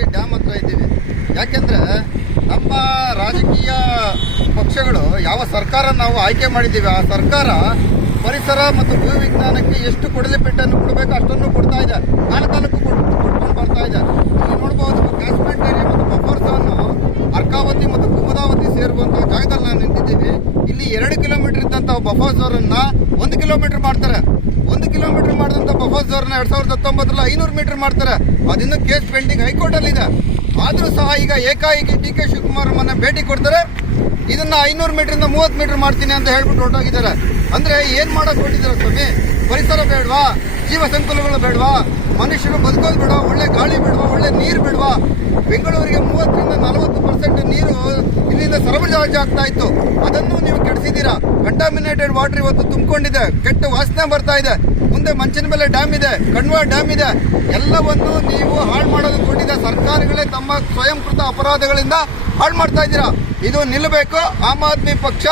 ಇಲ್ಲಿ ಡ್ಯಾಮ್ ಹತ್ರ ಇದ್ದೀವಿ. ಯಾಕೆಂದ್ರೆ ನಮ್ಮ ರಾಜಕೀಯ ಪಕ್ಷಗಳು ಯಾವ ಸರ್ಕಾರ ನಾವು ಆಯ್ಕೆ ಮಾಡಿದ್ದೀವಿ, ಆ ಸರ್ಕಾರ ಪರಿಸರ ಮತ್ತು ಭೂವಿಜ್ಞಾನಕ್ಕೆ ಎಷ್ಟು ಕೊಡಲಿ ಪೆಟ್ಟನ್ನು ಕೊಡಬೇಕು, ಅಷ್ಟನ್ನು ನಿಂತಿದ್ದೀವಿ ಇಲ್ಲಿ ಎರಡು ಕಿಲೋಮೀಟರ್ ಇದ್ದಂತಹ ಬಫಾ ಜೋರ್ ಅನ್ನ ಒಂದು ಕಿಲೋಮೀಟರ್ ಮಾಡ್ತಾರೆ. ಒಂದು ಕಿಲೋಮೀಟರ್ ಮಾಡಿದಂತ ಬಫಾ ಝೋನ್ ಎರಡ್ ಸಾವಿರದ ಹತ್ತೊಂಬತ್ತರಲ್ಲಿ ಐನೂರು ಮೀಟರ್ ಮಾಡ್ತಾರೆ. ಅದಿನ್ನೂ ಕೇಸ್ ಪೆಂಡಿಂಗ್ ಹೈಕೋರ್ಟ್ ಅಲ್ಲಿ ಇದೆ ಆದ್ರೂ ಸಹ ಈಗ ಏಕಾಏಕಿ ಡಿ ಕೆ ಶಿವಕುಮಾರ್ ಭೇಟಿ ಕೊಡ್ತಾರೆ. ಇದನ್ನ ಐನೂರು ಮೀಟರ್ ಇಂದ ಮೂವತ್ತು ಮೀಟರ್ ಮಾಡ್ತೀನಿ ಅಂತ ಹೇಳ್ಬಿಟ್ಟು ಹೊರಟೋಗಿದ್ದಾರೆ. ಅಂದ್ರೆ ಏನ್ ಮಾಡಕ್ ಹೊರಟಿದ್ದಾರೆ ಸ್ವಾಮಿ? ಪರಿಸರ ಬೇಡವಾ? ಜೀವ ಸಂಕುಲಗಳು ಬೇಡವಾ? ಮನುಷ್ಯರು ಬದುಕೋದು ಬೇಡ ಒಳ್ಳೆ ಗಾಳಿ ಬೇಡವಾ? ಒಳ್ಳೆ ನೀರು ಬೇಡವಾ? ಬೆಂಗಳೂರಿಗೆ ಮೂವತ್ತರಿಂದ ನಲವತ್ತು ಸರಬರಾಜು ಆಗ್ತಾ ಇತ್ತು. ಅದನ್ನು ನೀವು ಕೆಡಿಸಿದ್ದೀರಾ? ಕಂಟಾಮಿನೇಟೆಡ್ ವಾಟರ್ ಇವತ್ತು ತುಂಬಿಕೊಂಡಿದೆ. ಕೆಟ್ಟ ವಾಸನೆ ಬರ್ತಾ ಇದೆ. ಮುಂದೆ ಮಂಚಿನ ಮೇಲೆ ಡ್ಯಾಮ್ ಇದೆ, ಕಣ್ವಾ ಡ್ಯಾಮ್ ಇದೆ. ಎಲ್ಲವನ್ನು ನೀವು ಹಾಳು ಮಾಡೋದು ಕೊಟ್ಟಿದೆ. ಸರ್ಕಾರಗಳೇ ತಮ್ಮ ಸ್ವಯಂಕೃತ ಅಪರಾಧಗಳಿಂದ ಹಾಳು ಮಾಡ್ತಾ ಇದ್ದೀರಾ? ಇದು ನಿಲ್ಲಬೇಕು. ಆಮ್ ಆದ್ಮಿ ಪಕ್ಷ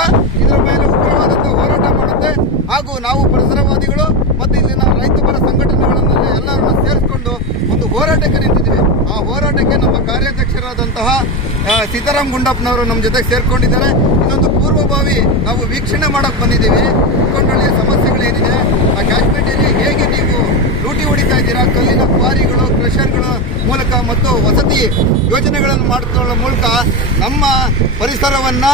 ಇದರ ಮೇಲೆ ಉಗ್ರವಾದಂತಹ ಹೋರಾಟ ಮಾಡುತ್ತೆ. ಹಾಗೂ ನಾವು ಪರಿಸರವಾದಿಗಳು ಮತ್ತು ಇಲ್ಲಿನ ರೈತಪರ ಸಂಘಟನೆಗಳನ್ನೆಲ್ಲ ಸಂಘಟನೆಗಳನ್ನು ಎಲ್ಲರನ್ನು ಸೇರಿಸಿಕೊಂಡು ಒಂದು ಹೋರಾಟಕ್ಕೆ ನಿಂತಿದ್ದೀವಿ. ಆ ಹೋರಾಟಕ್ಕೆ ನಮ್ಮ ಕಾರ್ಯಾಧ್ಯಕ್ಷರಾದಂತಹ ಸೀತಾರಾಮ್ ಗುಂಡಪ್ಪನವರು ನಮ್ಮ ಜೊತೆಗೆ ಸೇರ್ಕೊಂಡಿದ್ದಾರೆ. ಇದೊಂದು ಪೂರ್ವಭಾವಿ ನಾವು ವೀಕ್ಷಣೆ ಮಾಡಕ್ ಬಂದಿದ್ದೀವಿ. ಕೊಂಡಳ್ಳಿಯ ಸಮಸ್ಯೆಗಳೇನಿದೆ, ಆ ಕಾಶ್ಮೀರ್ ಏರಿಯಾ ಹೇಗೆ ನೀವು ಲೂಟಿ ಹೊಡಿತಾ ಇದ್ದೀರಾ? ಕಲ್ಲಿನ ಕ್ವಾರಿಗಳು, ಕ್ರಷರ್ಗಳ ಮೂಲಕ ಮತ್ತು ವಸತಿ ಯೋಜನೆಗಳನ್ನು ಮಾಡಿಕೊಳ್ಳೋ ಮೂಲಕ ನಮ್ಮ ಪರಿಸರವನ್ನ,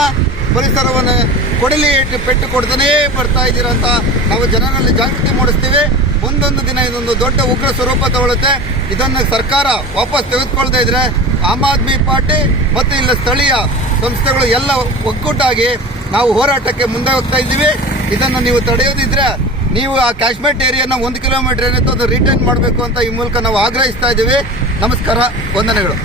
ಪರಿಸರವನ್ನು ಕೊಡಲಿ ಇಟ್ಟು ಪೆಟ್ಟು ಕೊಡ್ತಾನೇ ಬರ್ತಾ ಇದ್ದೀರಾ ಅಂತ ನಾವು ಜನರಲ್ಲಿ ಜಾಗೃತಿ ಮೂಡಿಸ್ತೀವಿ. ಮುಂದೊಂದು ದಿನ ಇದೊಂದು ದೊಡ್ಡ ಉಗ್ರ ಸ್ವರೂಪ ತಗೊಳುತ್ತೆ. ಇದನ್ನು ಸರ್ಕಾರ ವಾಪಸ್ ತೆಗೆದುಕೊಳ್ತಾ ಇದ್ರೆ ಆಮ್ ಆದ್ಮಿ ಪಾರ್ಟಿ ಮತ್ತು ಇಲ್ಲ ಸ್ಥಳೀಯ ಸಂಸ್ಥೆಗಳು ಎಲ್ಲ ಒಕ್ಕೂಟಾಗಿ ನಾವು ಹೋರಾಟಕ್ಕೆ ಮುಂದೆ ಹೋಗ್ತಾ ಇದ್ದೀವಿ. ಇದನ್ನು ನೀವು ತಡೆಯೋದಿದ್ರೆ ನೀವು ಆ ಕಾಶ್ಮೀರ್ ಏರಿಯಾನ ಒಂದು ಕಿಲೋಮೀಟರ್ ಏನಿತ್ತು ಅದು ರಿಟರ್ನ್ ಮಾಡಬೇಕು ಅಂತ ಈ ಮೂಲಕ ನಾವು ಆಗ್ರಹಿಸ್ತಾ ಇದ್ದೀವಿ. ನಮಸ್ಕಾರ, ವಂದನೆಗಳು.